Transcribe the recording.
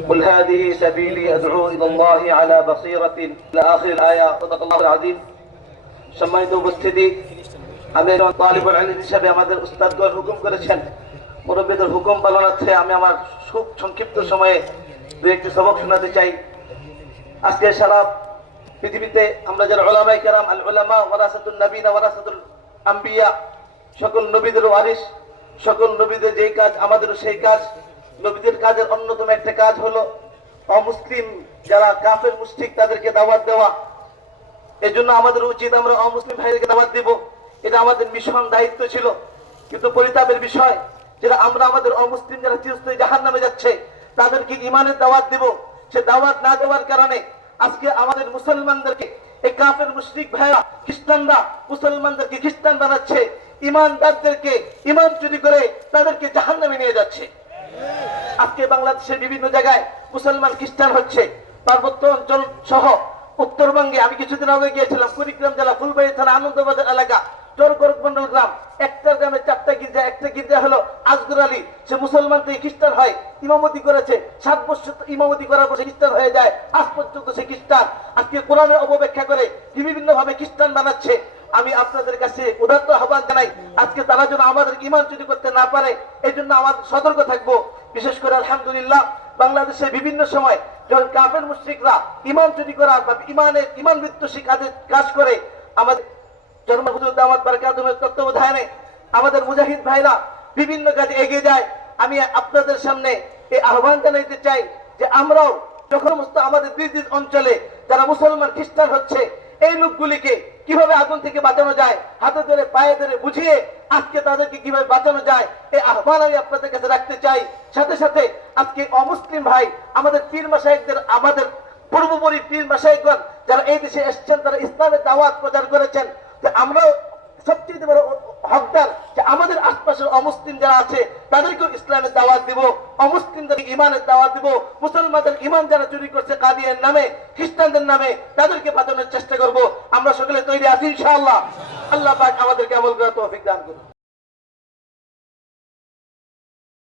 قل هذه سبيلي أدعو إلى الله على بصيرة إلى آخر الآية صدق الله العظيم সম্মানিত উপস্থিতি আমি একজন তালিবুল আলিম হিসাবে আমাদের উস্তাদগণ হুকুম করেছেন মুরব্বীদের হুকুম পালনার্থে আমি আমার খুব সংক্ষিপ্ত সময়ে দু একটি সবক শোনাতে চাই আজকে সারা পৃথিবীতে আমরা যারা ওলামাই কেরাম আল ওলামা ওয়ারাসাতুল নবীনা ওয়ারাসাতুল আম্বিয়া সকল নবীদের ওয়ারিস সকল নবীদের যেই কাজ আমাদেরও সেই কাজ নবীদের কাজের অন্যতম একটা কাজ হলো অমুসলিম যারা কাফের মুশরিক, তাদেরকে দাওয়াত দেওয়া। এই জন্য আমাদের উচিত আমরা অমুসলিম ভাইদেরকে দাওয়াত দিব। এটা আমাদের মিশন দায়িত্ব ছিল। কিন্তু পরিতাপের বিষয় যেটা আমরা আমাদের অমুসলিম যারা চিরস্থায়ী জাহান নামে যাচ্ছে, তাদেরকে ইমানের দাওয়াত দিব। সে দাওয়াত না দেওয়ার কারণে আজকে আমাদের মুসলমানদেরকে, এই কাফের মুশরিক ভাইরা খ্রিস্টানরা, মুসলমানদেরকে খ্রিস্টান বানাচ্ছে। ইমানদারদেরকে ইমান চুরি করে তাদেরকে জাহান নামে নিয়ে যাচ্ছে। আজকে বাংলাদেশের বিভিন্ন জায়গায় মুসলমান খ্রিস্টান হচ্ছে। পার্বত্য অঞ্চল সহ উত্তরবঙ্গে আমি কিছুদিন আগে গিয়েছিলাম, কুড়িগ্রাম জেলা, ফুলবাড়ি থানা, আনন্দবাজার এলাকা চরগরক মন্ডল গ্রাম। একটা গ্রামে চারটা গির্জা, একটা গির্জা হলো আজগর আলী। সে মুসলমান থেকে খ্রিস্টান হয়, ইমামতি করেছে। সাত বছর ইমামতি করার পর খ্রিস্টান হয়ে যায়, আজ পর্যন্ত সে খ্রিস্টান। আজকে কোরআনে অপব্যাখ্যা করে বিভিন্ন ভাবে খ্রিস্টান বানাচ্ছে। আমি আপনাদের কাছে উদাত্ত আহ্বান জানাই। আজকে তারা যেন আমাদের ইমান চুরি করতে না পারে এই জন্য আমাদের সতর্ক থাকব। বিশেষ করে আলহামদুলিল্লাহ, বাংলাদেশে বিভিন্ন সময় যখন কাফের মুশ্রিকরা ইমান চুরি করা বা ইমানের ইমান বিদ্বেষী কাজে কাজ করে, আমাদের জন্ম হুজুর দামাত তত্ত্বাবধানে আমাদের মুজাহিদ ভাইরা বিভিন্ন কাজে এগিয়ে যায়। আমি আপনাদের সামনে এই আহ্বান জানাইতে চাই যে আমরাও যখন আমাদের নিজ অঞ্চলে যারা মুসলমান, খ্রিস্টান হচ্ছে এই লোকগুলিকে কীভাবে আগুন থেকে বাঁচানো যায়? হাতে ধরে, পায়ে ধরে বুঝিয়ে আজকে তাদেরকে কীভাবে বাঁচানো যায়? এই আহ্বান আমি আপনাদের কাছে রাখতে চাই। সাথে সাথে আজকে অমুসলিম ভাই, আমাদের পীর মাসায়কদের আমাদের পূর্বপরি পীর মাসায়কগণ যারা এই দেশে এসছেন, তারা ইসলামের দাওয়াত প্রচার করেছেন। আমরাও সবচেয়ে বড় হকদার, যে আমাদের আশপাশের অমুসলিম যারা আছে, তাদেরকেও ইসলামের দাওয়াত দিব, অমুসলিমদের ইমানের দাওয়াত দিব, মুসলমানদের ইমান যারা চুরি করছে কাদিয়ার নামে, খ্রিস্টানদের নামে, তাদেরকে বাঁচানোর চেষ্টা করব। আমরা সকলে তৈরি আছি, ইনশাআল্লাহ। আল্লাহ পাক আমাদেরকে আমল করার তৌফিক দান করুন।